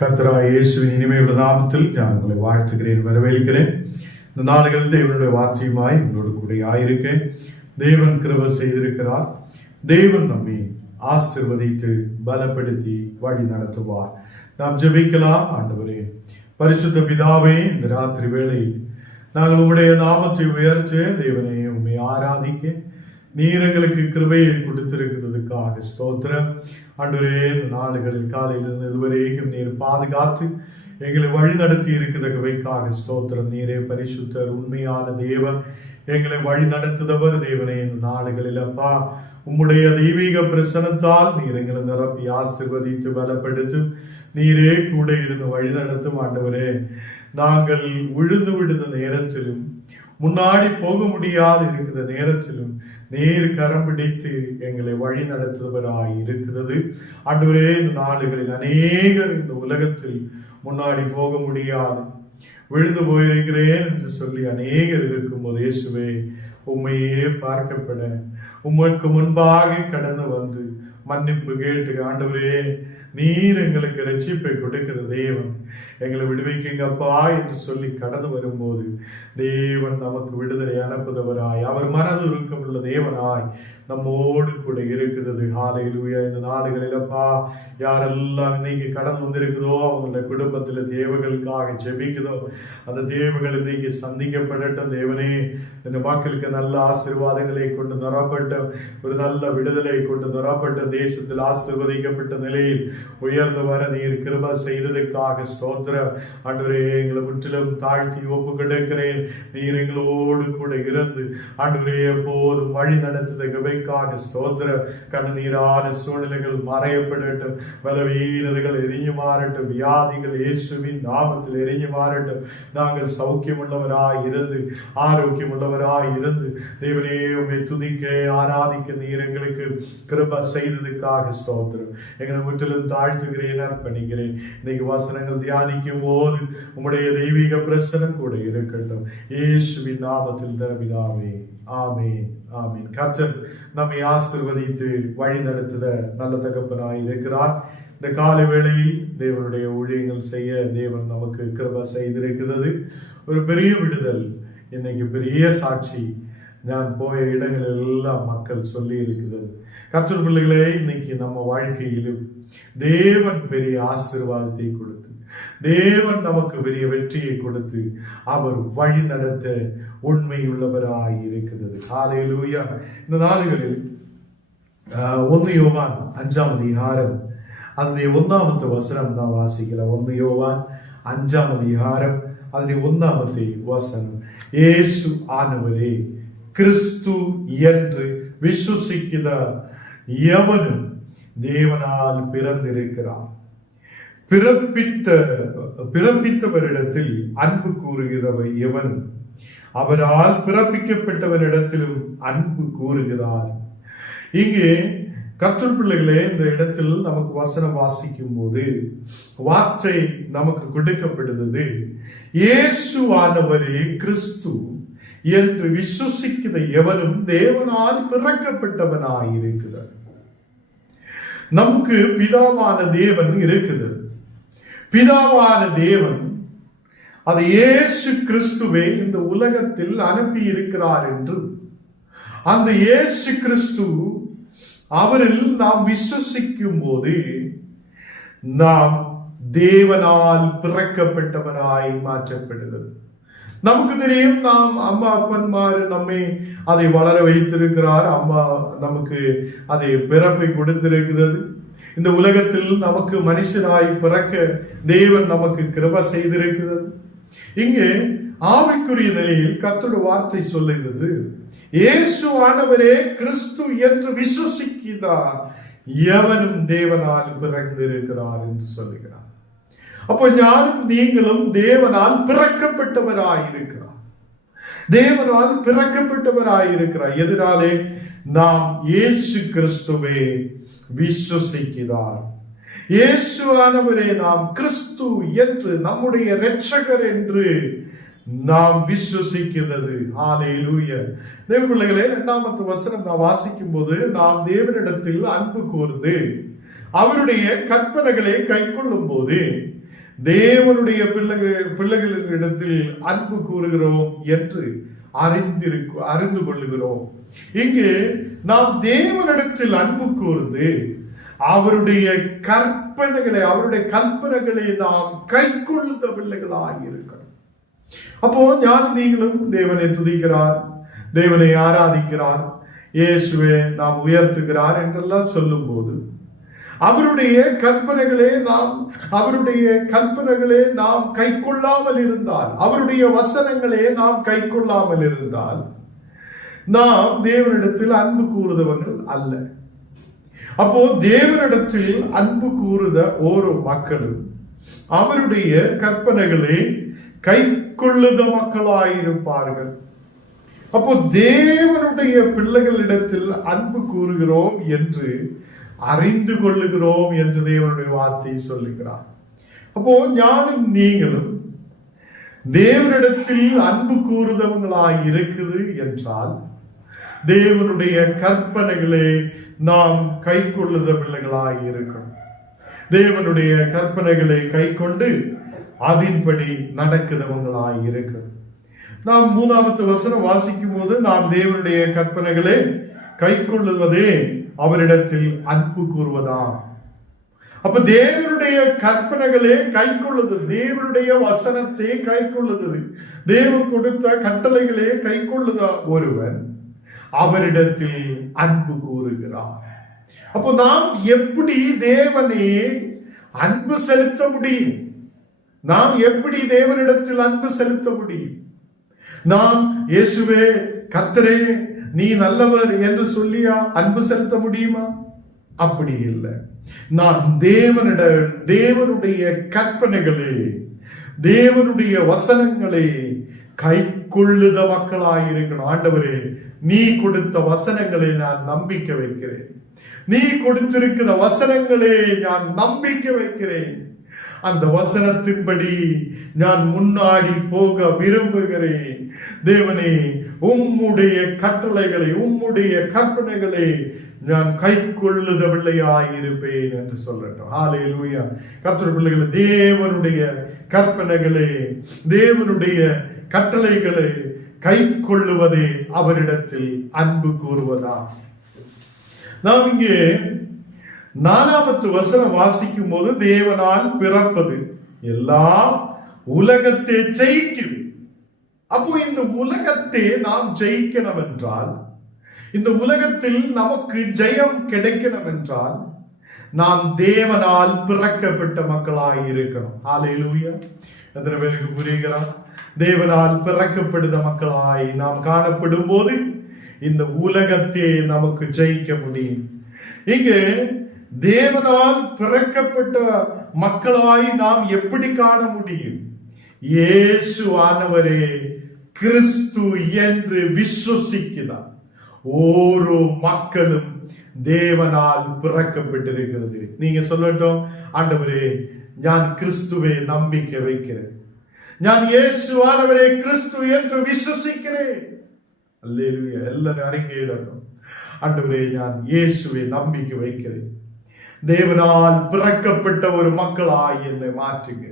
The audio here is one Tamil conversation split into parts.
கர்த்தராகிய இயேசுவின் இனிமையுள்ள நாமத்தில் நான் உங்களை வாழ்த்துகிறேன், வரவேற்கிறேன். இந்த நாடுகளில் தேவனுடைய வார்த்தையுமாய் உங்களோடு கூட ஆயிருக்கேன். தேவன் கிருபை செய்திருக்கிறார். தேவன் நம்மை ஆசீர்வதித்து பலப்படுத்தி வழி நடத்துவார். நாம் ஜெபிக்கலாம். ஆண்டவரே, பரிசுத்த பிதாவே, இந்த ராத்திரி வேளையில் நாங்கள் உம்முடைய நாமத்தை உயர்த்த, தேவனே உம்மை ஆராதிக்க நீர் எங்களுக்கு கிருபையை கொடுத்திருக்கிறதுக்காக ஸ்தோத்திரம். ஆண்டவரே, இந்த நாடுகளில் காலையிலிருந்து இதுவரைக்கும் நீர் பாதுகாத்து எங்களை வழி நடத்தி இருக்கிறதுக்காக ஸ்தோத்திரம். நீரே பரிசுத்தர், உண்மையான தேவன், எங்களை வழி நடத்துதவர். தேவனே, இந்த நாடுகளில் அப்பா உம்முடைய தெய்வீக பிரசனத்தால் நீர் எங்களை நிரப்பி ஆசீர்வதித்து பலப்படுத்தும். நீரே கூட இருந்து வழி நடத்தும். ஆண்டவரே, நாங்கள் விழுந்து விடுந்த நேரத்திலும் முன்னாடி போக முடியாது இருக்கிற நேரத்திலும் நேர் கரம் பிடித்து எங்களை வழி நடத்துபவராய் இருக்கிறது. ஆண்டவரே, இந்த நாடுகளில் அநேகர் இந்த உலகத்தில் முன்னாடி போக முடியாது விழுந்து போயிருக்கிறேன் என்று சொல்லி அநேகர் இருக்கும்போது, இயேசுவே உம்மையே பார்க்கப்பட உமக்கு முன்பாக கடந்து வந்து மன்னிப்பு கேட்டு, ஆண்டவரே நீர் எங்களுக்கு ரட்சிப்பை கொடுக்கிற தேவன், எங்களை விடுவிக்குங்கப்பா என்று சொல்லி கடந்து வரும்போது தேவன் நமக்கு விடுதலை அனுப்புதவராய், அவர் மனது உருக்கமுள்ள தேவனாய் நம்மோடு கூட இருக்கிறது. ஹல்லேலூயா. இந்த நாடுகளில் அப்பா யாரெல்லாம் இன்னைக்கு கடந்து வந்திருக்குதோ அவங்களுடைய குடும்பத்தில் தேவைகளுக்காக ஜெபிக்குதோ அந்த தேவைகள் இன்னைக்கு சந்திக்கப்படட்டும். தேவனே, இந்த மக்களுக்கு நல்ல ஆசீர்வாதங்களை கொண்டு நிரப்பட்ட, ஒரு நல்ல விடுதலை கொண்டு நிரப்பட்ட, தேசத்தில் ஆசீர்வதிக்கப்பட்ட நிலையில் உயர்ந்து வர நீர் கிருபை செய்ததுக்காக ஸ்தோத்திரம். ஆண்டவரே, எங்களை முற்றிலும் தாழ்த்தி ஒப்பு கொடுக்கிறேன். நீர் எங்களோடு கூட இருந்து ஆண்டவரே எப்போதும் வழி நடத்துவதற்காக ஸ்தோத்திரம். கண்ணீரான சூழ்நிலைகள் மறையப்படட்டும், பலவீனர்கள் எரிஞ்சு மாறட்டும், வியாதிகள் இயேசுவின் நாமத்தில் எரிஞ்சு மாறட்டும். நாங்கள் சௌக்கியம் உள்ளவராய் இருந்து ஆரோக்கியம் உள்ளவராய் இருந்து தேவனே உம்மை துதிக்க ஆராதிக்க நீர் எங்களுக்கு கிருபை செய்ததுக்காக ஸ்தோத்திரம். எங்களை முற்றிலும் தாழ்த்துகிறேன், அர்ப்பணிக்கிறேன். இன்னைக்கு வசனங்கள் தியானிக்கும் போது உம்முடைய தெய்வீக பிரசனம் கூட இருக்கட்டும். இயேசுவின் நாமத்தில் தரபிதாவே, ஆமேன், ஆமேன். கர்த்தர் நம்மை ஆசீர்வதித்து வழி நடத்துத நல்ல தகப்பனாய் இருக்கிறார். இந்த கால வேளையில் தேவனுடைய ஊழியங்கள் செய்ய தேவன் நமக்கு கிருபை செய்திருக்கிறது. ஒரு பெரிய விடுதல், இன்னைக்கு பெரிய சாட்சி நான் போய இடங்களில் எல்லாம் மக்கள் சொல்லி இருக்கிறது. கர்த்தர் பிள்ளைகளே, இன்னைக்கு நம்ம வாழ்க்கையிலும் தேவன் பெரிய ஆசீர்வாதத்தை கொடுத்து, தேவன் நமக்கு பெரிய வெற்றியை கொடுத்து அவர் வழி நடத்த உண்மை உள்ளவராய் இருக்கிறது. ஹல்லேலூயா. இந்த நாடுகளில் 1 யோவான் 5ஆம் அதிகாரம் அதனுடைய 1ஆவது வசனம் தான் வாசிக்கலாம். 1 யோவான் 5ஆம் அதிகாரம் அதனுடைய 1ஆவது வசனம், இயேசு ஆனவரே கிறிஸ்து என்று விசுவாசிக்கிற எவனும் தேவனால் பிறந்திருக்கிறார். பிறப்பித்தவரிடத்தில் அன்பு கூறுகிறவர் எவன் அவரால் பிறப்பிக்கப்பட்டவரிடத்திலும் அன்பு கூறுகிறார். இங்கே கர்த்தர் பிள்ளைகளே, இந்த இடத்தில் நமக்கு வசனம் வாசிக்கும் போது வார்த்தை நமக்கு கொடுக்கப்படுகிறது. இயேசுவானவரே கிறிஸ்து என்று விசுவாசிக்கிற எவனும் தேவனால் பிறக்கப்பட்டவனாயிருக்கிறார். நமக்கு பிதாவான தேவன் இருக்குது. பிதாவான தேவன் அது இயேசு கிறிஸ்துவை இந்த உலகத்தில் அனுப்பி இருக்கிறார் என்று, அந்த இயேசு கிறிஸ்து அவரில் நாம் விசுவாசிக்கும் போது நாம் தேவனால் பிறக்கப்பட்டவராய் மாற்றப்படுகிறது. நமக்கு தெரியும், நாம் அம்மா அப்பன்மார் நம்மை அதை வளர வைத்திருக்கிறார். அம்மா நமக்கு அதை பிறப்பை கொடுத்திருக்கிறது. இந்த உலகத்தில் நமக்கு மனுஷனாய் பிறக்க தேவன் நமக்கு கிருபை செய்திருக்கிறது. இங்கே ஆவிக்குரிய நிலையில் கர்த்தருடைய வார்த்தை சொல்லுகிறது, இயேசுவானவரே கிறிஸ்து என்று விசுவாசிக்கிறார் எவனும் தேவனால் பிறந்திருக்கிறார் என்று சொல்லுகிறார். அப்போ ஞானும் நீங்களும் தேவனால் பிறக்கப்பட்டவராயிருக்கிறார். தேவனால் பிறக்கப்பட்டவராயிருக்கிறார். எதனாலே? நாம் இயேசு கிறிஸ்துவை விசுவாசிக்கிறார். இயேசுவானவரே நாம் கிறிஸ்து என்று நம்முடைய இரட்சகர் என்று நாம் விசுவாசிக்கிறது. ஹல்லேலூயா. தேவ பிள்ளைகளே, 2வது வசனம் நான் வாசிக்கும் போது, நாம் தேவனிடத்தில் அன்பு கூர்ந்து அவருடைய கற்பனைகளை கைக்கொள்ளும் போது தேவனுடைய பிள்ளைகளிடத்தில் அன்பு கூறுகிறோம் என்று அறிந்து கொள்ளுகிறோம். இங்கு நாம் தேவனிடத்தில் அன்பு கூர்ந்து அவருடைய கற்பனைகளை நாம் கை கொள்ளுத பிள்ளைகளாக இருக்கணும். அப்போ நீங்களும் தேவனை துதிக்கிறார், தேவனை ஆராதிக்கிறார், இயேசுவை நாம் உயர்த்துகிறார் என்றெல்லாம் சொல்லும் போது அவருடைய கற்பனைகளே நாம் கை கொள்ளாமல் இருந்தால், அவருடைய வசனங்களே நாம் கை கொள்ளாமல் இருந்தால் நாம் தேவனிடத்தில் அன்பு கூறுதவர்கள் அல்ல. அப்போ தேவனிடத்தில் அன்பு கூறுத ஓரோ மக்களும் அவருடைய கற்பனைகளை கை கொள்ளுத மக்களாயிருப்பார்கள். அப்போ தேவனுடைய பிள்ளைகளிடத்தில் அன்பு கூறுகிறோம் என்று அறிந்து கொள்ளுகிறோம் என்று தேவனுடைய வார்த்தையை சொல்லுகிறார். அப்போ ஞானும் நீங்களும் தேவனிடத்தில் அன்பு கூறுதவங்களாய் இருக்குது என்றால் தேவனுடைய கற்பனைகளை நாம் கை கொள்ளுத பிள்ளைகளாய் இருக்கணும். தேவனுடைய கற்பனைகளை கை கொண்டு அதன்படி நடக்கிறவங்களாய் இருக்கணும். நாம் 3வது வசனம் வாசிக்கும் போது நாம் தேவனுடைய கற்பனைகளை கை கொள்ளுவதே அவரிடத்தில் அன்பு கூறுவதா. அப்ப தேவனுடைய கற்பனைகளே கை கொள்ளுது, தேவனுடைய வசனத்தை கை கொள்ளுது, தேவன் கொடுத்த கட்டளைகளே கை கொள்ளுதா ஒருவன் அவரிடத்தில் அன்பு கூறுகிறார். அப்போ நாம் எப்படி தேவனே அன்பு செலுத்த முடியும்? நாம் எப்படி தேவனிடத்தில் அன்பு செலுத்த முடியும்? நாம் இயேசுவே கர்த்தரே நீ நல்லவர் என்று சொல்லியா அன்பு செலுத்த முடியுமா? அப்படி இல்லை. நான் தேவனுடைய கற்பனைகளே, தேவனுடைய வசனங்களே கை கொள்ளுத மக்களாயிருக்கணும். ஆண்டவரே, நீ கொடுத்த வசனங்களை நான் நம்பிக்கை வைக்கிறேன், நீ கொடுத்திருக்கிற வசனங்களே நான் நம்பிக்கை வைக்கிறேன், அந்த வசனத்தின்படி நான் முன்னாடி போக விரும்புகிறேன். தேவனே, உம்முடைய கட்டளைகளை, உம்முடைய கற்பனைகளை நான் கை கொள்ளுத பிள்ளையாயிருப்பேன் என்று சொல்லட்டும். ஹல்லேலூயா. கர்த்தருடைய பிள்ளைகளை, தேவனுடைய கற்பனைகளை, தேவனுடைய கட்டளைகளை கை கொள்ளுவதே அவரிடத்தில் அன்பு கூறுவதா. நாம் இங்கே 4வது வசனம் வாசிக்கும் போது தேவனால் பிறப்பது எல்லாம் உலகத்தை ஜெயிக்கும். அப்போ இந்த உலகத்தை நாம் ஜெயிக்கணும் என்றால், இந்த உலகத்தில் நமக்கு ஜெயம் கிடைக்கணும் என்றால் நாம் தேவனால் பிறக்கப்பட்ட மக்களாய் இருக்கணும். ஹல்லேலூயா. எத்தனை பேருக்கு புரிகிறார்? தேவனால் பிறக்கப்படுத மக்களாய் நாம் காணப்படும் போது இந்த உலகத்தை நமக்கு ஜெயிக்க முடியும். இங்கு தேவனால் பிறக்கப்பட்ட மக்களாய் நாம் எப்படி காண முடியும்? இயேசு ஆனவரே கிறிஸ்து என்று விசுவசிக்கிறார் ஓரோ மக்களும் தேவனால் பிறக்கப்பட்டிருக்கிறது. நீங்க சொல்லட்டும், ஆண்டவரே நான் கிறிஸ்துவை நம்பிக்கை வைக்கிறேன், நான் இயேசு ஆனவரே கிறிஸ்து என்று விசுவசிக்கிறேன். அல்லேலூயா. எல்லாரும் அறிக்கையிடணும், ஆண்டவரே நான் இயேசுவை நம்பிக்கை வைக்கிறேன், தேவனால் பிறக்கப்பட்ட ஒரு மக்களாய் என்னை மாற்றுங்க.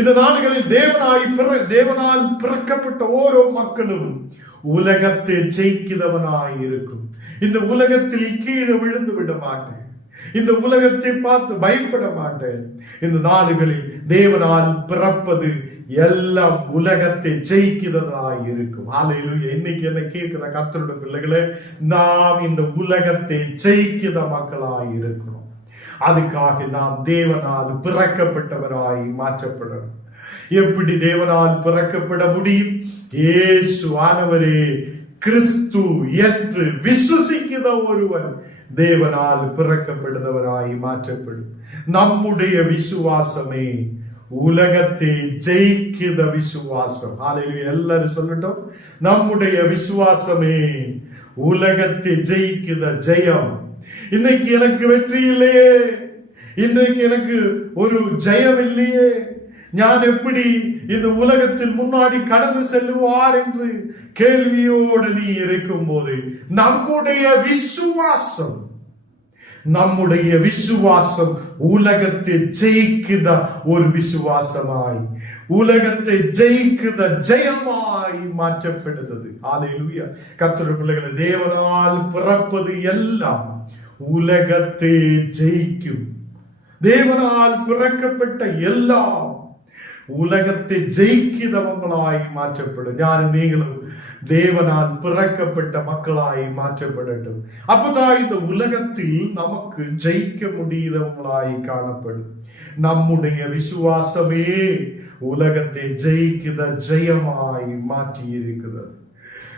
இந்த நாடுகளில் தேவனால் பிறக்கப்பட்ட ஓரோ மக்களும் உலகத்தை ஜெயிக்கிறவனாய் இருக்கும். இந்த உலகத்தில் கீழே விழுந்து விட மாட்டேன், இந்த உலகத்தை பார்த்து பயப்பட மாட்டேன். இந்த நாடுகளில் தேவனால் பிறப்பது எல்லாம் உலகத்தை ஜெயிக்கிறதாய் இருக்கும். ஹல்லேலூயா. இன்னைக்கு என்ன கேட்கிற கர்த்தருடைய பிள்ளைகளே, நாம் இந்த உலகத்தை ஜெயிக்கிற மக்களாய் இருக்கணும். அதுக்காக நாம் தேவனால் பிறக்கப்பட்டவராய் மாற்றப்படணும். எப்படி தேவனால் பிறக்கப்பட முடியும்? இயேசு ஆனவரே கிறிஸ்து என்று விசுவசிக்கிற ஒருவன் தேவனால் பிறக்கப்படுகிறவராய் மாற்றப்படும். நம்முடைய விசுவாசமே உலகத்தை ஜெயிக்கிற விசுவாசம். ஹல்லேலூயா. எல்லாரும் சொல்லட்டும், நம்முடைய விசுவாசமே உலகத்தை ஜெயிக்கிற ஜெயம். இன்னைக்கு எனக்கு வெற்றி இல்லையே, இன்றைக்கு எனக்கு ஒரு ஜெயம் இல்லையே, நான் எப்படி இந்த உலகத்தில் முன்னாடி கடந்து செல்லுவார் என்று கேள்வியோடு நீ இருக்கும் போது நம்முடைய விசுவாசம் நம்முடைய விசுவாசம் உலகத்தை ஜெயிக்குத ஒரு விசுவாசமாய், உலகத்தை ஜெயிக்குத ஜெயமாய் மாற்றப்படுகிறது. ஹல்லேலூயா. கர்த்தருடைய பிள்ளைகளே, தேவனால் பிறப்பது எல்லாம் உலகத்தை ஜெயிக்கும். தேவனால் பிறக்கப்பட்ட எல்லாம் உலகத்தை ஜெயிக்கிறவங்களாய் மாற்றப்படும். யாரும் நீங்களும் தேவனால் பிறக்கப்பட்ட மக்களாய் மாற்றப்படட்டும். அப்பதான் இந்த உலகத்தில் நமக்கு ஜெயிக்க முடிகிறவங்களாய் காணப்படும். நம்முடைய விசுவாசமே உலகத்தை ஜெயிக்கிற ஜெயமாய் மாற்றி இருக்கிறது.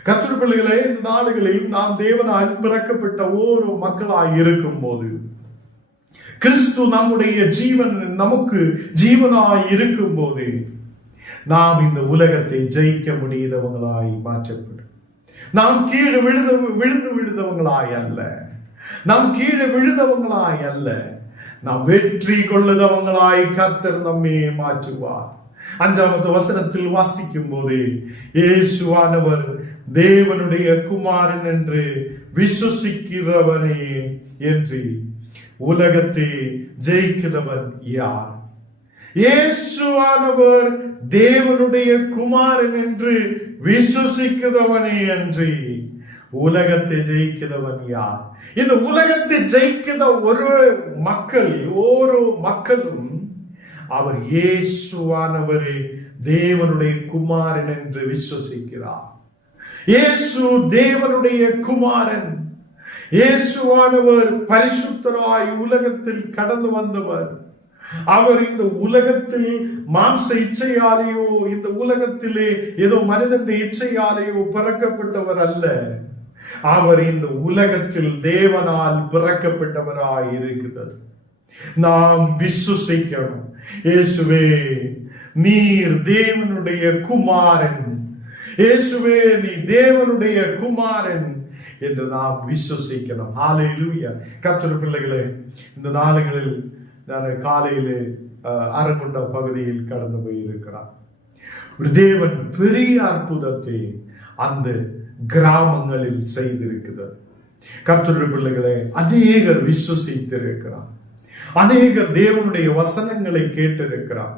கர்த்தருடைய பிள்ளைகளே, இந்த நாடுகளில் நாம் தேவனால் பிறக்கப்பட்ட ஓரோ மக்களாய் இருக்கும் போது, கிறிஸ்து நம்முடைய ஜீவன் நமக்கு ஜீவனாய் இருக்கும் போது, நாம் இந்த உலகத்தை ஜெயிக்க முடியாதவங்களாய் மாற்றப்படும். நாம் கீழே விழுந்து விழுந்தவங்களாய் அல்ல, நாம் கீழே விழுந்தவங்களாய் அல்ல, நாம் வெற்றி கொள்ளுதவங்களாய் கர்த்தர் நம்மை மாற்றுவார். 5வது வசனத்தில் வாசிக்கும் போது, இயேசுவானவர் தேவனுடைய குமாரன் என்று விசுவாசிக்கிறவனே என்று உலகத்தை ஜெயிக்கிறவன் யார்? இயேசுவானவர் தேவனுடைய குமாரன் என்று விசுவாசிக்கிறவனே அன்றி உலகத்தை ஜெயிக்கிறவன் யார்? இந்த உலகத்தை ஜெயிக்கிற ஒரு மக்களும் அவர் இயேசுவானவரே தேவனுடைய குமாரன் என்று விசுவாசிக்கிறார். இயேசு தேவனுடைய குமாரன். இயேசுவானவர் பரிசுத்தராய் உலகத்தில் கடந்து வந்தவர். அவர் இந்த உலகத்தில் மாம்ச இச்சையாலேயோ, இந்த உலகத்திலே ஏதோ மனிதன் இச்சையாலேயோ பிறக்கப்பட்டவர் அல்ல. அவர் இந்த உலகத்தில் தேவனால் பிறக்கப்பட்டவராய் இருக்கிறது. நாம் விசுவாசிக்கணும். இயேசுவே நீர் தேவனுடைய குமாரன், இயேசுவே நீ தேவனுடைய குமாரன் என்று நாம் விசுவாசிக்கணும். ஹல்லேலூயா. கர்த்தருடைய பிள்ளைகளே, இந்த நாளுகளில் நான் காலையிலே அரங்குண்ட பகுதியில் கடந்து போயிருக்கிறார். ஒரு தேவன் பெரிய அற்புதத்தை அந்த கிராமங்களில் செய்திருக்கிறார். கர்த்தருடைய பிள்ளைகளே, அநேகர் விசுவாசித்திருக்கிறார், அநேகர் தேவனுடைய வசனங்களை கேட்டிருக்கிறார்.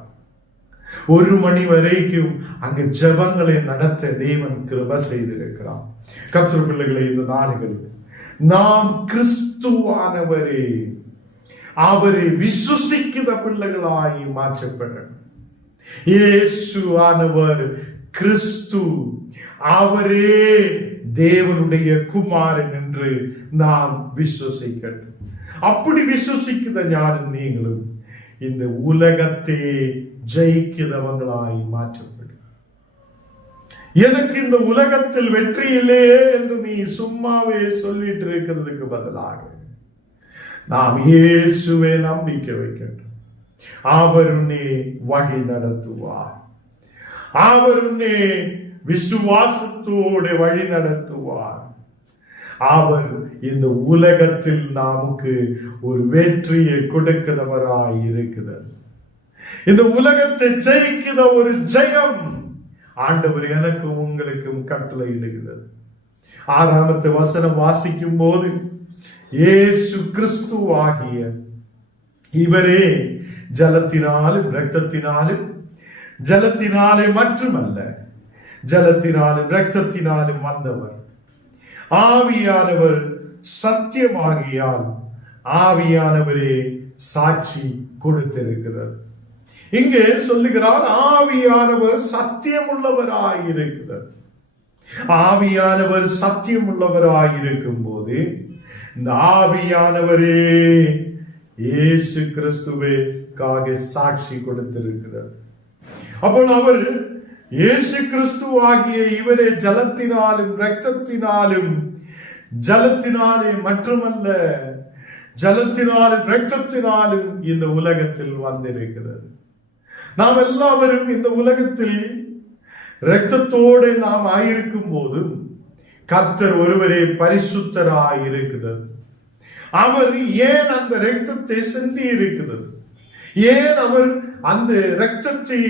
1 மணி வரைக்கும் அங்கு ஜெபங்களை நடத்த தேவன் கிருபை செய்திருக்கிறார். கர்த்தருடைய பிள்ளைகளே, இந்த நாடுகள் நாம் கிறிஸ்துவானவரே அவரை விசுவாசிக்கிற பிள்ளைகளாய் மாற்றப்படணும். இயேசுவானவர் கிறிஸ்து, அவரே தேவனுடைய குமாரன் என்று நாம் விசுவாசிக்கணும். அப்படி விசுவாசிக்கிற ஞானம் நீங்களும் இந்த உலகத்தை ஜெயிக்கிறவங்களாய் மாற்றப்படும். எனக்கு இந்த உலகத்தில் வெற்றி இல்லையே என்று நீ சும்மாவே சொல்லிட்டு இருக்கிறதுக்கு பதிலாக நாம் இயேசுவை நம்பிக்கை வைக்கட்டும். அவர் உன்னை வழி நடத்துவார், அவர் உன்னை விசுவாசத்தோடு வழி நடத்துவார். அவர் இந்த உலகத்தில் நமக்கு ஒரு வெற்றியை கொடுக்கிறவராய் இருக்கிறார். இந்த உலகத்தை ஜெயிக்கிற ஒரு ஜெயம் ஆண்டவர் எனக்கும் உங்களுக்கும் கட்டளை இடுகிறது. 6வது வசனம் வாசிக்கும் போது, இயேசு கிறிஸ்து ஆகிய இவரே ஜலத்தினாலும் இரத்தத்தினாலும், ஜலத்தினாலே மட்டுமல்ல ஜலத்தினாலும் இரத்தத்தினாலும் வந்தவர். ஆவியானவர் சத்தியமாகியால் ஆவியானவரே சாட்சி கொடுத்திருக்கிறார். இங்கே சொல்லுகிறார், ஆவியானவர் சத்தியம் உள்ளவராயிருக்கிறார். ஆவியானவர் சத்தியம் உள்ளவராயிருக்கும் போது இந்த ஆவியானவரே இயேசு கிறிஸ்துவுக்காக சாட்சி கொடுத்திருக்கிறார். அப்போ அவர் இயேசு கிறிஸ்து ஆகிய இவரே ஜலத்தினாலும் இரத்தத்தினாலும், ஜலத்தினாலே மட்டுமல்ல ஜலத்தினாலும் இரத்தத்தினாலும் இந்த உலகத்தில் வந்திருக்கிறது. நாம் எல்லாரும் இந்த உலகத்தில் இரத்தத்தோடு நாம் ஆயிருக்கும் போதும் கர்த்தர் ஒருவரே பரிசுத்தராய் இருக்கிறது. அவர் ஏன் அந்த இரத்தத்தை சிந்தி இருக்கிறது? ஏன் அவர் அந்த இரத்தத்தை,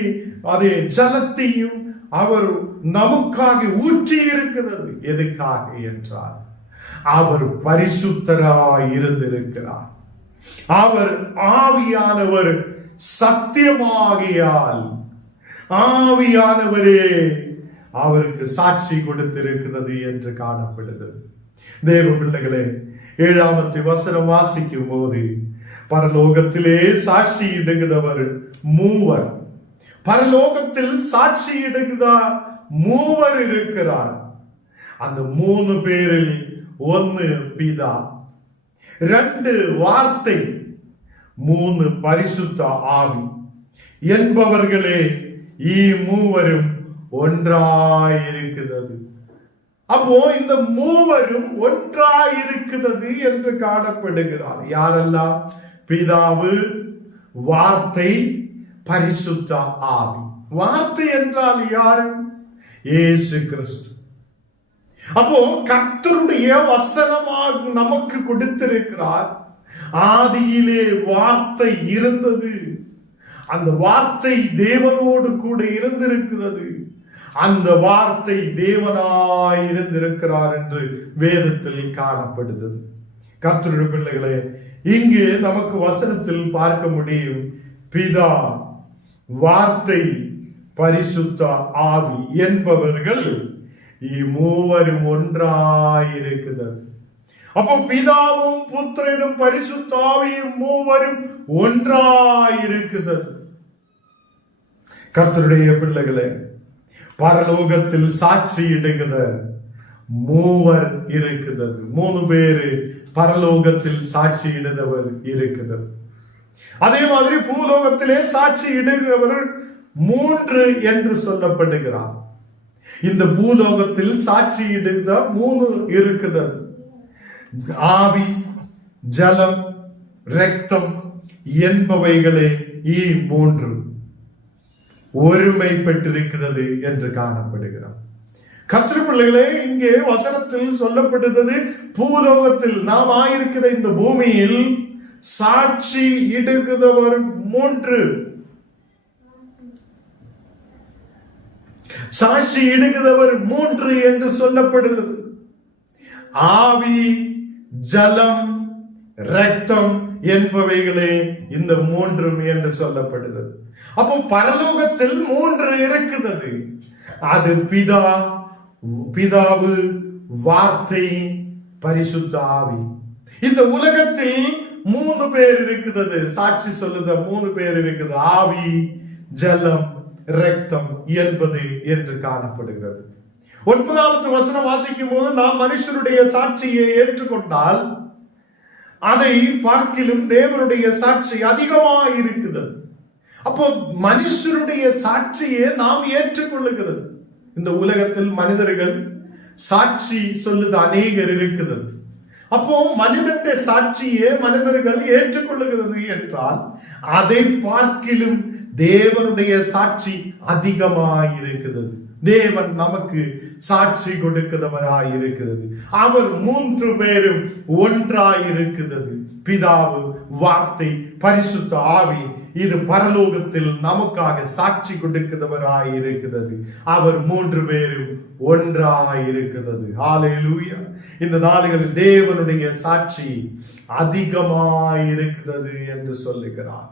அதே ஜலத்தையும் அவர் நமக்காக ஊற்றி இருக்கிறது? எதுக்காக என்றால் அவர் பரிசுத்தராய் இருந்திருக்கிறார். அவர் ஆவியானவர் சத்தியமாகியால் ஆவியானவரே அவருக்கு சாட்சி கொடுத்திருக்கிறது என்று காணப்படுகிறது. தேவ பிள்ளைகளே, 7ஆம் வசனம் வாசிக்கும் போது பரலோகத்திலே சாட்சியிடுகிறவர் மூவர். பரலோகத்தில் சாட்சியிடுகிறார் மூவர் இருக்கிறார். அந்த 3 பேரில் 1 பிதா, 2 வார்த்தை, 3 பரிசுத்த ஆவி என்பவர்களே மூவரும் ஒன்றாயிருக்கிறது. அப்போ இந்த மூவரும் ஒன்றாயிருக்கிறது என்று காணப்படுகிறார். யாரெல்லாம்? பிதாவு, வார்த்தை, பரிசுத்த ஆவி. வார்த்தை என்றால் யாரு? இயேசு கிறிஸ்து. அப்போ கர்த்தருடைய வசனமாக நமக்கு கொடுத்திருக்கிறார். ஆதியிலே வார்த்தை இருந்தது, அந்த வார்த்தை தேவனோடு கூட இருந்திருக்கிறது, அந்த வார்த்தை தேவனாய் இருந்திருக்கிறார் என்று வேதத்தில் காணப்படுகிறது. கர்த்தருடைய பிள்ளைகளே, இங்கு நமக்கு வசனத்தில் பார்க்க முடியும், பிதா, வார்த்தை, பரிசுத்த ஆவி என்பவர்கள் மூவரும் ஒன்றாயிருக்கிறது. அப்போ பிதாவும் புத்திரனும் பரிசுத்த ஆவியும் மூவரும் ஒன்றாயிருக்கிறது. கர்த்தருடைய பிள்ளைகளே, பரலோகத்தில் சாட்சியிடுகிற மூவர் இருக்கிறது. 3 பேரு பரலோகத்தில் சாட்சியிடுகிறவர் இருக்கிறது. அதே மாதிரி பூலோகத்திலே சாட்சியிடுகிறவர் 3 என்று சொல்லப்படுகிறார். இந்த பூலோகத்தில் சாட்சியிடுகிற 3 இருக்கிறது. ஆவி, ஜலம், இரத்தம் என்பவைகளே 3 ஒருமை பெற்றிருக்கிறது என்று காணப்படுகிறார். கர்த்தருடைய பிள்ளைகளே, இங்கே வசனத்தில் சொல்லப்படுகிறது, பூலோகத்தில் நாம் ஆயிருக்கிற இந்த பூமியில் சாட்சி இடுகிறவர் 3. சாட்சி இடுகிறவர் 3 என்று சொல்லப்படுகிறது. ஆவி, ஜலம், இரத்தம் என்பவைகளே இந்த 3 என்று சொல்லப்படுகிறது. அப்போ பரலோகத்தில் 3 இருக்கிறது. அது பிதாவு, வார்த்தை, பரிசுத்த ஆவி. இந்த உலகத்தில் 3 பேர் இருக்கிறது. சாட்சி சொல்லுத 3 பேர் இருக்குது. ஆவி, ஜலம், இரத்தம் என்பது என்று காணப்படுகிறது. 9வது வசனம் வாசிக்கும் போது, நாம் மனுஷருடைய சாட்சியை ஏற்றுக்கொண்டால் அதை பார்க்கிலும் தேவனுடைய சாட்சி அதிகமாக இருக்கிறது. அப்போ மனுஷருடைய சாட்சியை நாம் ஏற்றுக்கொள்ளுகிறது. இந்த உலகத்தில் மனிதர்கள் சாட்சி சொல்லுது அநேகர் இருக்கிறது. அப்போ மனிதனுடைய சாட்சியை மனிதர்கள் ஏற்றுக்கொள்ளுகிறது என்றால் அதை பார்க்கிலும் தேவனுடைய சாட்சி அதிகமாயிருக்கிறது. தேவன் நமக்கு சாட்சி கொடுக்கிறவராயிருக்கிறது. அவர் 3 பேரும் ஒன்றாயிருக்கிறது. பிதாவு, வார்த்தை, பரிசுத்த ஆவி. இது பரலோகத்தில் நமக்காக சாட்சி கொடுக்கிறவராயிருக்கிறது. அவர் 3 பேரும் ஒன்றாயிருக்கிறது. ஹல்லேலூயா. இந்த நாளில் தேவனுடைய சாட்சி அதிகமாயிருக்கிறது என்று சொல்லுகிறார்.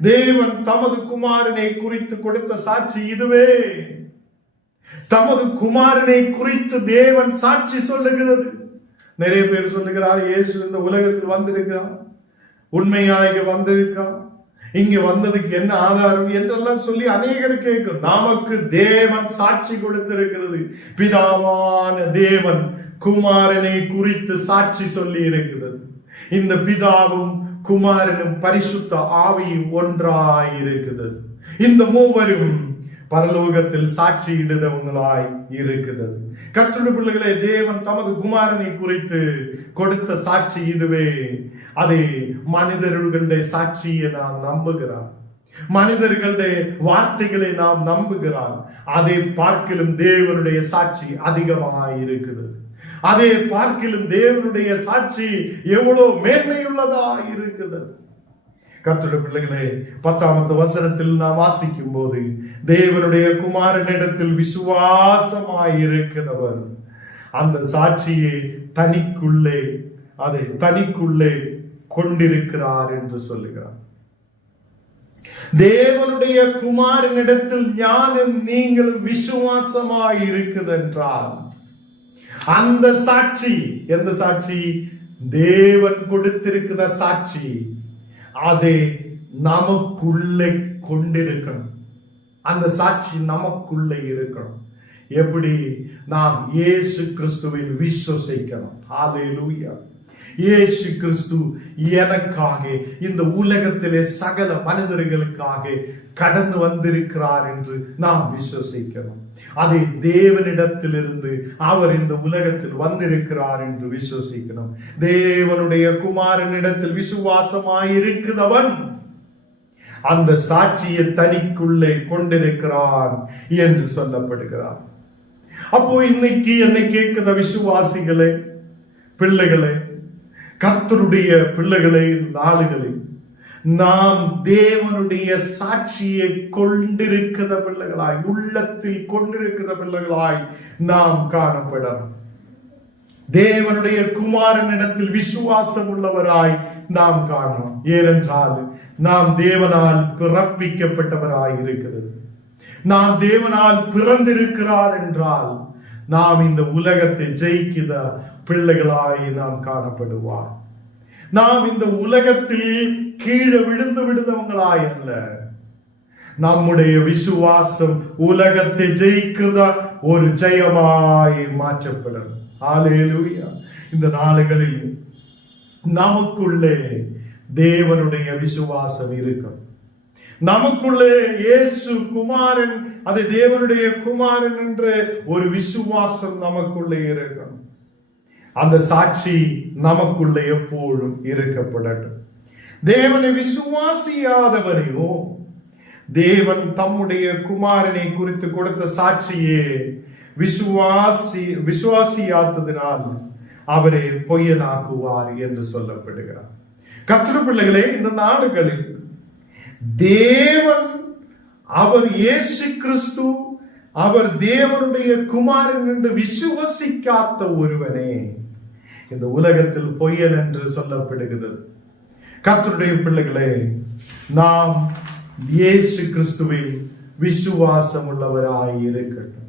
தேவன் தமது குமாரனை குறித்து கொடுத்த சாட்சி இதுவே. தமது குமாரனை குறித்து தேவன் சாட்சி சொல்லுகிறது. நிறைய பேர் சொல்லுகிறார், இயேசு இந்த உலகத்தில் வந்திருக்கிறார், உண்மையாக வந்திருக்கார், இங்க வந்ததுக்கு என்ன ஆதாரம் என்றெல்லாம் சொல்லி அநேகர் கேட்கும். நமக்கு தேவன் சாட்சி கொடுத்திருக்கிறது. பிதாவான தேவன் குமாரனை குறித்து சாட்சி சொல்லி இருக்கிறது. இந்த பிதாவும் குமாரனும் பரிசுத்த ஆவியும் ஒன்றாயிருக்கிறது. இந்த மூவரும் பரலோகத்தில் சாட்சியிடுதவங்களாய் இருக்கிறது. கர்த்தருடைய பிள்ளைகளே, தேவன் தமது குமாரனை குறித்து கொடுத்த சாட்சி இதுவே. அதை மனிதர்களுடைய சாட்சியை நாம் நம்புகிறார், மனிதர்களுடைய வார்த்தைகளை நாம் நம்புகிறார். அதை பார்க்கிலும் தேவனுடைய சாட்சி அதிகமாக இருக்கிறது. அதை பார்க்கிலும் தேவனுடைய சாட்சி எவ்வளவு மேன்மையுள்ளதா இருக்கிறது. கர்த்தருடைய பிள்ளைகளே, 10வது வசனத்தில் நாம் வாசிக்கும் போது, தேவனுடைய குமாரனிடத்தில் விசுவாசமாயிருக்கிறவர் அந்த சாட்சியை தனிக்குள்ளே கொண்டிருக்கிறார் என்று சொல்லுகிறார். தேவனுடைய குமாரனிடத்தில் ஞானம் நீங்கள் விசுவாசமாய் இருக்குதென்றால் அந்த சாட்சி, எந்த சாட்சி? தேவன் கொடுத்திருக்கிற சாட்சி, அதை நமக்குள்ளே கொண்டிருக்கணும். அந்த சாட்சி நமக்குள்ளே இருக்கணும். எப்படி? நாம் இயேசு கிறிஸ்துவில் விசுவசிக்கணும். ஹல்லேலூயா. இயேசு கிறிஸ்து எனக்காக, இந்த உலகத்திலே சகல மனிதர்களுக்காக கடந்து வந்திருக்கிறார் என்று நாம் விசுவசிக்கணும். அதை தேவனிடத்திலிருந்து அவர் இந்த உலகத்தில் வந்திருக்கிறார் என்று விசுவசிக்கணும். தேவனுடைய குமாரனிடத்தில் விசுவாசமாயிருக்கிறவன் அந்த சாட்சியை தனிக்குள்ளே கொண்டிருக்கிறான் என்று சொல்லப்படுகிறார். அப்போ இன்னைக்கு என்னை கேட்கிற விசுவாசிகளே, பிள்ளைகளே, கர்த்தருடைய பிள்ளைகளே, நாளுகளில் நாம் தேவனுடைய சாட்சியை கொண்டிருக்கிற பிள்ளைகளாய், உள்ளத்தில் கொண்டிருக்கிற பிள்ளைகளாய் நாம் காணப்படணும். தேவனுடைய குமாரனிடத்தில் விசுவாசம் உள்ளவராய் நாம் காணணும். ஏனென்றால் நாம் தேவனால் பிறப்பிக்கப்பட்டவராய் இருக்கிறது. நாம் தேவனால் பிறந்திருக்கிறார் என்றால் நாம் இந்த உலகத்தை ஜெயிக்கிற பிள்ளைகளாய் நாம் காணப்படுவார். நாம் இந்த உலகத்தில் கீழே விழுந்து விடுதவங்களாய் அல்ல. நம்முடைய விசுவாசம் உலகத்தை ஜெயிக்கிற ஒரு ஜெயமாய் மாற்றப்படும். ஹல்லேலூயா. இந்த நாளுகளில் நமக்குள்ளே தேவனுடைய விசுவாசம் இருக்கும். நமக்குள்ளே இயேசு குமாரன், அது தேவனுடைய குமாரன் என்ற ஒரு விசுவாசம் நமக்குள்ளே இருக்கும். அந்த சாட்சி நமக்குள்ளே எப்போதும் இருக்கப்படட்டும். தேவனை விசுவாசியாதவரையோ தேவன் தம்முடைய குமாரனை குறித்து கொடுத்த சாட்சியே விசுவாசியாததினால் அவரை பொய்யனாக்குவார் என்று சொல்லப்படுகிறார். கர்த்தருடைய பிள்ளைகளே, இந்த நாடுகளில் தேவன், அவர் இயேசு கிறிஸ்து, அவர் தேவனுடைய குமாரன் என்று விசுவசிக்காத ஒருவனே இந்த உலகத்தில் பொய்யன் என்று சொல்லப்படுகிறது. கர்த்தருடைய பிள்ளைகளே, நாம் இயேசு கிறிஸ்துவில் விசுவாசம் உள்ளவராய் இருக்கட்டும்.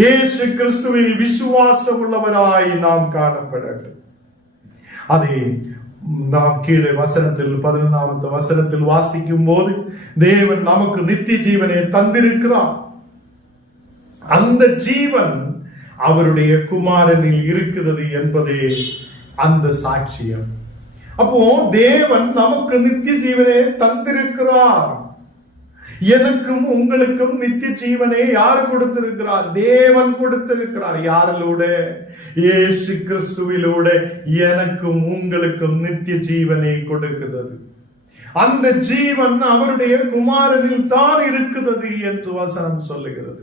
இயேசு கிறிஸ்துவில் விசுவாசம் உள்ளவராய் நாம் காணப்படட்டும். அதை நாம் கீழே வசனத்தில் 11வது வசனத்தில் வாசிக்கும் போது தேவன் நமக்கு நித்திய ஜீவனை தந்திருக்கிறார். அந்த ஜீவன் அவருடைய குமாரனில் இருக்கிறது என்பதே அந்த சாட்சியம். அப்போ தேவன் நமக்கு நித்திய ஜீவனை தந்திருக்கிறார். எனக்கும் உங்களுக்கும் நித்திய ஜீவனை யார் கொடுத்திருக்கிறார்? தேவன் கொடுத்திருக்கிறார். யாரிலூட? இயேசு கிறிஸ்துவிலூட எனக்கும் உங்களுக்கும் நித்திய ஜீவனை கொடுக்கிறது. அந்த ஜீவன் அவருடைய குமாரனில் தான் இருக்கிறது என்று வசனம் சொல்லுகிறது.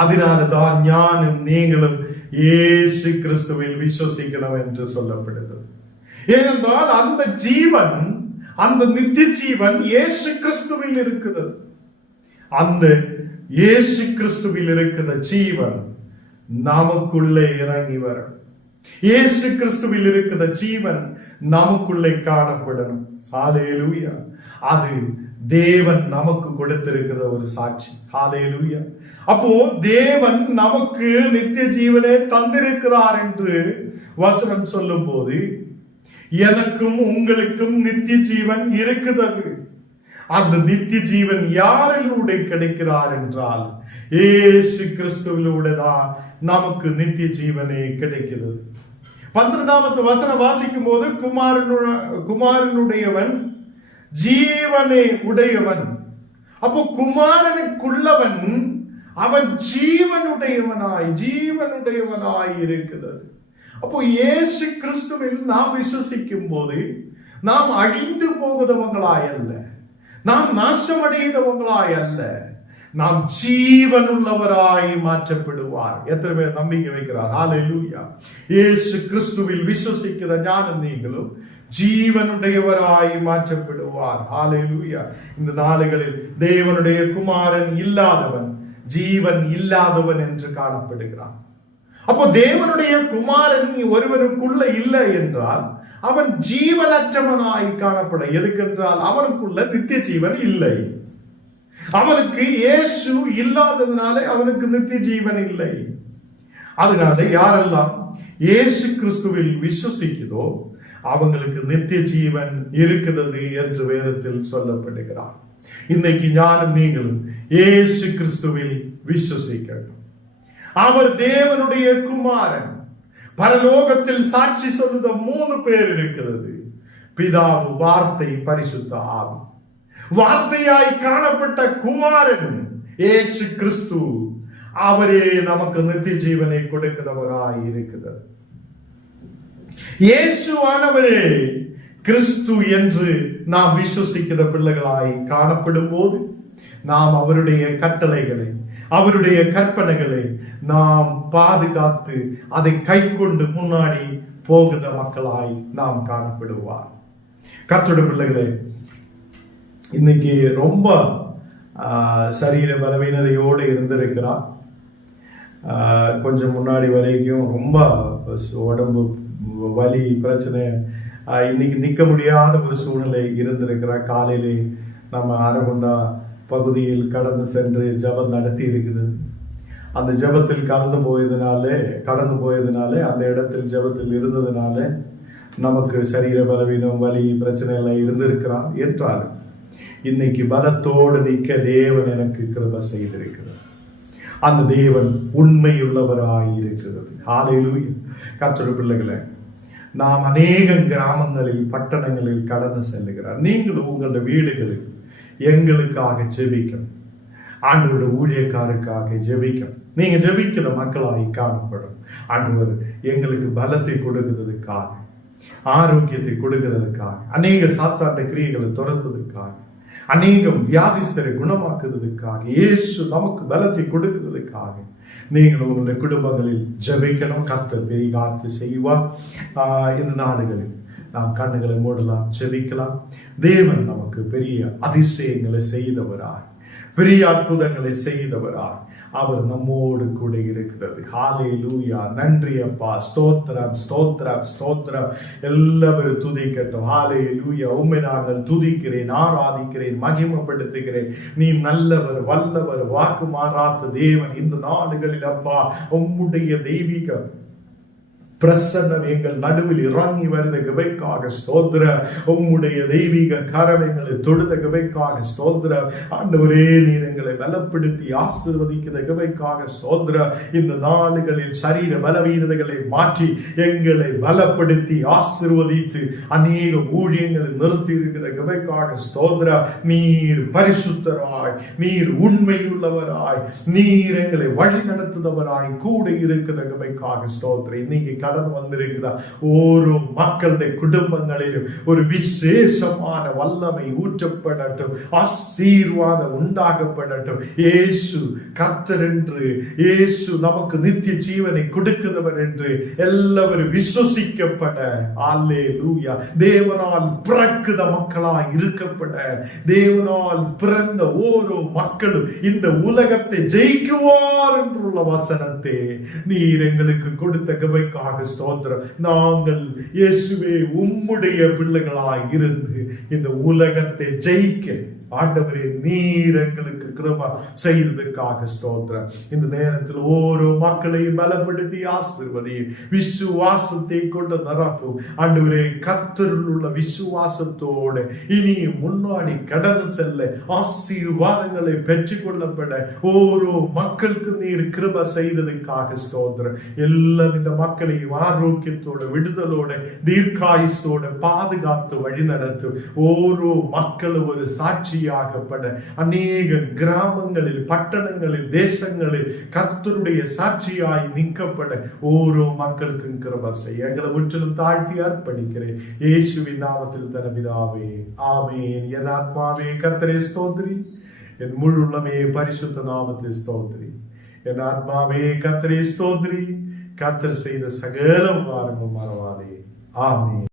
அதனால்தான் ஞானும் நீங்களும் இயேசு கிறிஸ்துவில் விசுவசிக்கணும் என்று சொல்லப்படுகிறது. ஏனென்றால் அந்த ஜீவன், அந்த நித்திய ஜீவன் இயேசு கிறிஸ்துவில் இருக்கிறது. அந்த இயேசு கிறிஸ்துவில் இருக்கிற ஜீவன் நமக்குள்ளே இறங்கி வரும். இயேசு கிறிஸ்துவில் இருக்கிற ஜீவன் நமக்குள்ளே காணப்படணும். ஹல்லேலூயா. அது தேவன் நமக்கு கொடுத்திருக்கிற ஒரு சாட்சி. ஹல்லேலூயா. அப்போ தேவன் நமக்கு நித்திய ஜீவனை தந்திருக்கிறார் என்று வசனம் சொல்லும் போது எனக்கும் உங்களுக்கும் நித்திய ஜீவன் இருக்கிறது. அந்த நித்திய ஜீவன் யாரிலூടെ கிடைக்கிறார் என்றால் இயேசு கிறிஸ்துவிலூടെ தான் நமக்கு நித்திய ஜீவனே கிடைக்கிறது. 12வது வசனம் வாசிக்கும் போது குமாரனுடையவன் ஜீவனை உடையவன். அப்போ குமாரனுக்குள்ளவன் அவன் ஜீவனுடையவனாய் இருக்கிறது. அப்போ இயேசு கிறிஸ்துவில் நாம் விசுவசிக்கும் போது நாம் அழிந்து போகுதவங்களாய் அல்ல, நாம் நாசமடைந்தவங்களாய் அல்ல, நாம் ஜீவனுள்ளவராய் மாற்றப்படுவார். எத்தனை பேர் நம்பிக்கை வைக்கிறார்? ஹல்லேலூயா. இயேசு கிறிஸ்துவில் விசுவசிக்கிற ஞானம் நீங்களும் ஜீவனுடையவராய் மாற்றப்படுவார். ஹல்லேலூயா. இந்த நாளுகளில் தேவனுடைய குமாரன் இல்லாதவன் ஜீவன் இல்லாதவன் என்று காணப்படுகிறான். அப்போ தேவனுடைய குமாரன் ஒருவனுக்குள்ள இல்லை என்றால் அவன் ஜீவனற்றவனாய் காணப்பட. எதுக்கென்றால் அவனுக்குள்ள நித்திய ஜீவன் இல்லை. அவனுக்கு இயேசு இல்லாததுனாலே அவனுக்கு நித்திய ஜீவன் இல்லை. அதனால யாரெல்லாம் இயேசு கிறிஸ்துவில் விசுவசிக்கிறதோ அவங்களுக்கு நித்திய ஜீவன் இருக்கிறது என்று வேதத்தில் சொல்லப்படுகிறார். இன்னைக்கு ஞானம் நீங்களும் இயேசு கிறிஸ்துவில் விசுவசிக்கணும். அவர் தேவனுடைய குமாரன். பரலோகத்தில் சாட்சி சொல்லுத 3 பேர் இருக்கிறது. பிதாவு, வார்த்தை, பரிசுத்த ஆவி. வார்த்தையாய் காணப்பட்ட குமாரன் இயேசு கிறிஸ்து, அவரே நமக்கு நித்திய ஜீவனை கொடுக்கிறவராய் இருக்கிறது. இயேசுவானவரே கிறிஸ்து என்று நாம் விசுவசிக்கிற பிள்ளைகளாய் காணப்படும் போது நாம் அவருடைய கட்டளைகளை, அவருடைய கற்பனைகளை நாம் பாதுகாத்து அதை கை கொண்டு முன்னாடி போகிற மக்களாய் நாம் காணப்படுவார். கர்த்தருடைய பிள்ளைகளே, இன்னைக்கு ரொம்ப சரீர பலவீனதையோடு இருந்திருக்கிறார். கொஞ்சம் முன்னாடி வரைக்கும் ரொம்ப உடம்பு வலி பிரச்சனை, இன்னைக்கு நிற்க முடியாத ஒரு சூழ்நிலை இருந்திருக்கிறார். காலையிலே நம்ம அரகுண்டா பகுதியில் கடந்து சென்று ஜபம் நடத்தி இருக்குது. அந்த ஜபத்தில் கடந்து போயதுனாலே அந்த இடத்தில் ஜபத்தில் இருந்ததுனால நமக்கு சரீர பலவீனம், வலி, பிரச்சனை எல்லாம் இருந்திருக்கிறான் என்றால் இன்னைக்கு பலத்தோடு நிற்க தேவன் எனக்கு கிருபை செய்திருக்கிறார். அந்த தேவன் உண்மையுள்ளவராய் இருக்கிறது. ஹல்லேலூயா. கர்த்தருடைய பிள்ளைகளே, நாம் அநேக கிராமங்களில், பட்டணங்களில் கடந்து செல்லுகிறார். நீங்களும் உங்களுடைய வீடுகளில் எங்களுக்காக ஜெபிக்கணும். ஆண்டவருடைய ஊழியக்காருக்காக ஜெபிக்கணும். நீங்க ஜெபிக்கிற மக்களாய் காணப்படும். ஆண்டவர் எங்களுக்கு பலத்தை கொடுக்கிறதுக்காக, ஆரோக்கியத்தை கொடுக்கிறதுக்காக, அநேக சாத்தாண்ட கிரியைகளை துரத்துவதற்காக, அநேகம் வியாதிஸ்தரை குணமாக்குறதுக்காக, இயேசு நமக்கு பலத்தை கொடுக்கிறதுக்காக நீங்கள் உங்களுடைய குடும்பங்களில் ஜெபிக்கணும். கர்த்தர் பெரிய காரியத்தை செய்வார். இந்த நாடுகளில் நாம் கண்ணுகளை மூடலாம், ஜெபிக்கலாம். தேவன் நமக்கு பெரிய அதிசயங்களை செய்தவராய், பெரிய அற்புதங்களை செய்தவராய் அவர் நம்மோடு கூட இருக்கிறது. ஹல்லேலூயா. நன்றி அப்பா. ஸ்தோத்திரம், ஸ்தோத்திரம், ஸ்தோத்திரம். எல்லாரும் துதிக்கட்டும். ஹல்லேலூயா. உம்மை நாங்கள் துதிக்கிறேன், ஆராதிக்கிறேன், மகிமைப்படுத்துகிறேன். நீ நல்லவர், வல்லவர், வாக்கு மாறாத தேவன். இந்த நாடுகளில் அப்பா உம்முடைய தெய்வீக பிரசன்னம் எங்கள் நடுவில் இறங்கி வருத கிருபைக்காக ஸ்தோத்திரம். உம்முடைய தெய்வீக கரங்களை தொழுத கிருபைக்காக ஸ்தோத்திரம். ஆண்டவரே, நீர் எங்களை பலப்படுத்தி ஆசீர்வதிக்கிற கிருபைக்காக ஸ்தோத்திரம். இந்த நாடுகளில் சரீர பலவீனதைகளை மாற்றி எங்களை பலப்படுத்தி ஆசீர்வதித்து அநேக ஊழியங்களை நிறுத்தி இருக்கிற கிருபைக்காக ஸ்தோத்திரம். நீர் பரிசுத்தராய், நீர் உண்மையுள்ளவராய், நீர் எங்களை வழி நடத்துதவராய் கூட இருக்கிற கிருபைக்காக ஸ்தோத்திரம். இன்னைக்கு கடந்து வந்திருக்கிறா ஒரு மக்களுடைய குடும்பங்களிலும் ஒரு விசேஷமான வல்லமை ஊற்றப்படட்டும், ஆசீர்வாதம் உண்டாகப்படட்டும். இயேசு கர்த்தர் என்று, இயேசு நமக்கு நித்திய ஜீவனை கொடுக்கிறவர் என்று எல்லாரும் விசுவசிக்கப்பட, அல்லேலூயா, தேவனால் பிறக்குத மக்களாய் இருக்கப்பட, தேவனால் பிறந்த ஒரு மக்களும் இந்த உலகத்தை ஜெயிக்குவார் என்றுள்ள வசனத்தை நீர் எங்களுக்கு கொடுத்த கிருபைக்காக ஸ்தோத்திரம். நாங்கள் இயேசுவே உம்முடைய பிள்ளைகளாய் இருந்து இந்த உலகத்தை ஜெயிக்க ஆண்டவரே நீர் எங்களுக்கு கிருபை செய்ததுக்காக ஸ்தோத்திரம். இந்த நேரத்தில் ஓரோ மக்களையும் பலப்படுத்தி ஆசீர்வதியும், விசுவாசத்தை கொண்டு நிரப்பும். ஆண்டவரே, கர்த்தரில் உள்ள விசுவாசத்தோடு இனியும் முன்னாடி கடந்து செல்ல, ஆசீர்வாதங்களை பெற்றுக் கொள்ளப்பட ஓரோ மக்களுக்கு நீர் கிருபை செய்ததுக்காக ஸ்தோத்திரம். எல்லா இந்த மக்களையும் ஆரோக்கியத்தோட, விடுதலோட, தீர்க்காயுசோட பாதுகாத்து வழி நடத்தும். ஓரோ மக்களும் ஒரு சாட்சி அநேக கிராமங்களில், பட்டணங்களில், தேசங்களில் கர்த்தருடைய சாட்சியாய் நிற்கப்பட ஓரோ மக்களுக்கும் கிருபை செய்ய எங்களை முற்றிலும் தாழ்த்தி அர்ப்பணிக்கிறேன். இயேசுவின் நாமத்தில் தன பிதாவே, ஆமென். என் ஆத்மாவே கர்த்தரே ஸ்தோத்திரி, என் முழு உள்ளமே பரிசுத்த நாமத்தில் ஸ்தோத்திரி. என் ஆத்மாவே கர்த்தரே ஸ்தோத்திரி, கர்த்தர் செய்த சகல உபகாரங்களும் மறவாதே. ஆமென்.